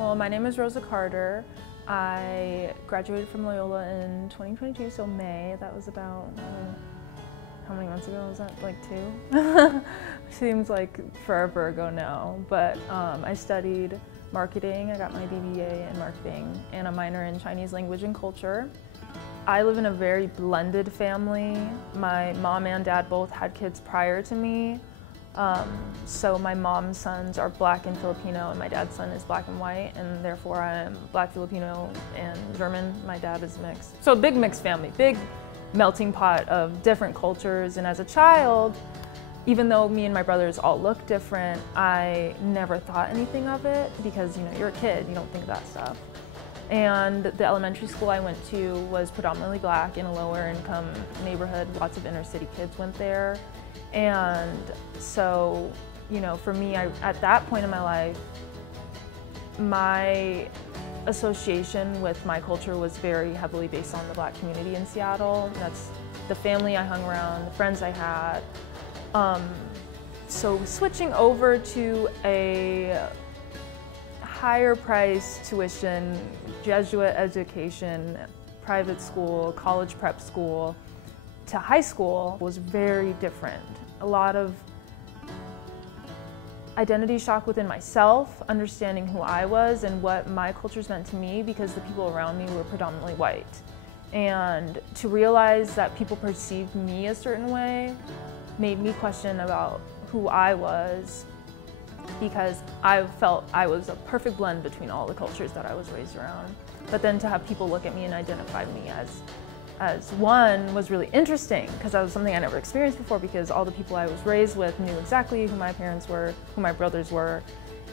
Well, my name is Rosa Carter. I graduated from Loyola in 2022, so May. That was about, how many months ago was that? Like 2? Seems like forever ago now. But I studied marketing. I got my BBA in marketing and a minor in Chinese language and culture. I live in a very blended family. My mom and dad both had kids prior to me. So my mom's sons are Black and Filipino, and my dad's son is Black and white, and therefore I'm Black, Filipino, and German. My dad is mixed. So a big mixed family, big melting pot of different cultures. And as a child, even though me and my brothers all look different, I never thought anything of it because, you know, you're a kid, you don't think that stuff. And the elementary school I went to was predominantly Black in a lower income neighborhood. Lots of inner city kids went there. And so, you know, for me, at that point in my life, my association with my culture was very heavily based on the Black community in Seattle. That's the family I hung around, the friends I had. So switching over to a higher price tuition, Jesuit education, private school, college prep school, to high school was very different. A lot of identity shock within myself, understanding who I was and what my cultures meant to me because the people around me were predominantly white. And to realize that people perceived me a certain way made me question about who I was, because I felt I was a perfect blend between all the cultures that I was raised around. But then to have people look at me and identify me as one was really interesting because that was something I never experienced before, because all the people I was raised with knew exactly who my parents were, who my brothers were.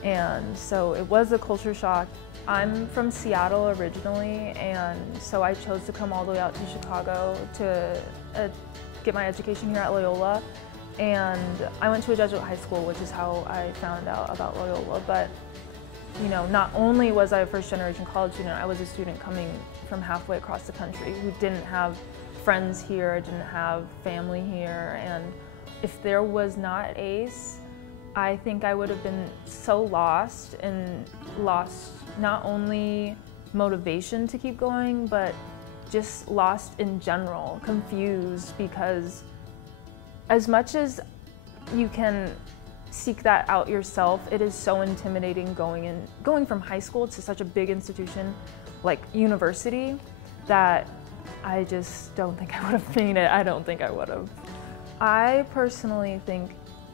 And so it was a culture shock. I'm from Seattle originally, and so I chose to come all the way out to Chicago to get my education here at Loyola. And I went to a Jesuit high school, which is how I found out about Loyola. But you know, not only was I a first-generation college student, I was a student coming from halfway across the country who didn't have friends here, didn't have family here. And if there was not ACE, I think I would have been so lost, and lost not only motivation to keep going, but just lost in general, confused, because as much as you can seek that out yourself, it is so intimidating going from high school to such a big institution like university that I just don't think I would have made it. I don't think I would have. I personally think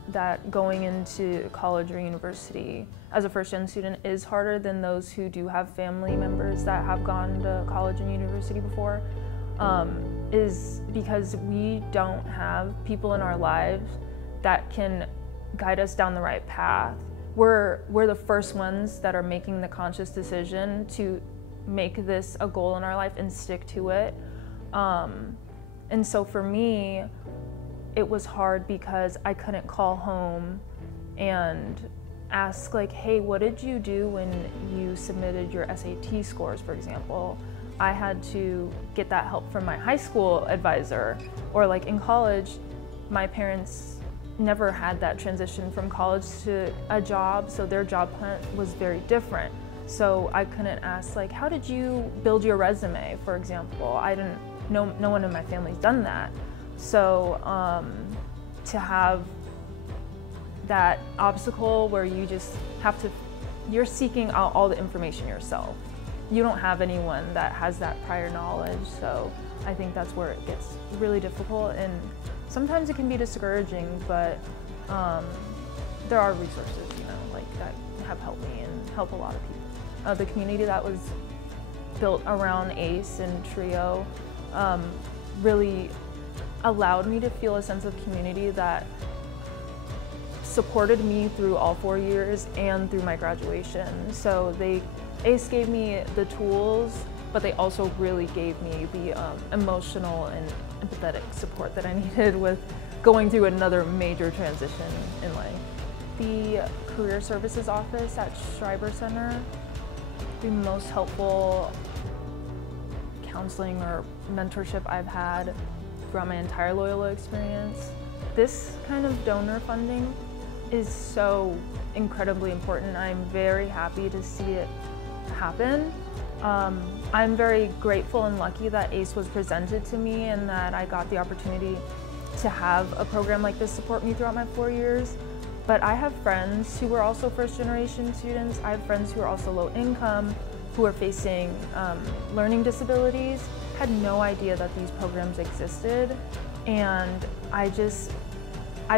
that going into college or university as a first-gen student is harder than those who do have family members that have gone to college and university before, is because we don't have people in our lives that can guide us down the right path. We're the first ones that are making the conscious decision to make this a goal in our life and stick to it. And so for me, it was hard because I couldn't call home and ask like, hey, what did you do when you submitted your SAT scores, for example? I had to get that help from my high school advisor. Or like in college, my parents never had that transition from college to a job, so their job hunt was very different. So I couldn't ask like, how did you build your resume, for example? No one in my family's done that. So to have that obstacle where you just have to, you're seeking out all the information yourself. You don't have anyone that has that prior knowledge, so I think that's where it gets really difficult, and sometimes it can be discouraging, but there are resources, you know, like that have helped me and help a lot of people. The community that was built around ACE and TRIO really allowed me to feel a sense of community that supported me through all 4 years and through my graduation. So ACE gave me the tools, but they also really gave me the emotional and empathetic support that I needed with going through another major transition in life. The Career Services Office at Schreiber Center, the most helpful counseling or mentorship I've had throughout my entire Loyola experience. This kind of donor funding is so incredibly important. I'm very happy to see it happen. I'm very grateful and lucky that ACE was presented to me and that I got the opportunity to have a program like this support me throughout my 4 years. But I have friends who were also first-generation students. I have friends who are also low income, who are facing learning disabilities, had no idea that these programs existed. And I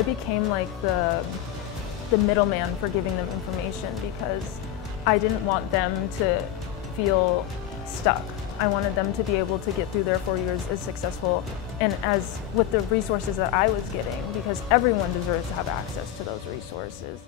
became like the middleman for giving them information because I didn't want them to feel stuck. I wanted them to be able to get through their 4 years as successful and as with the resources that I was getting, because everyone deserves to have access to those resources.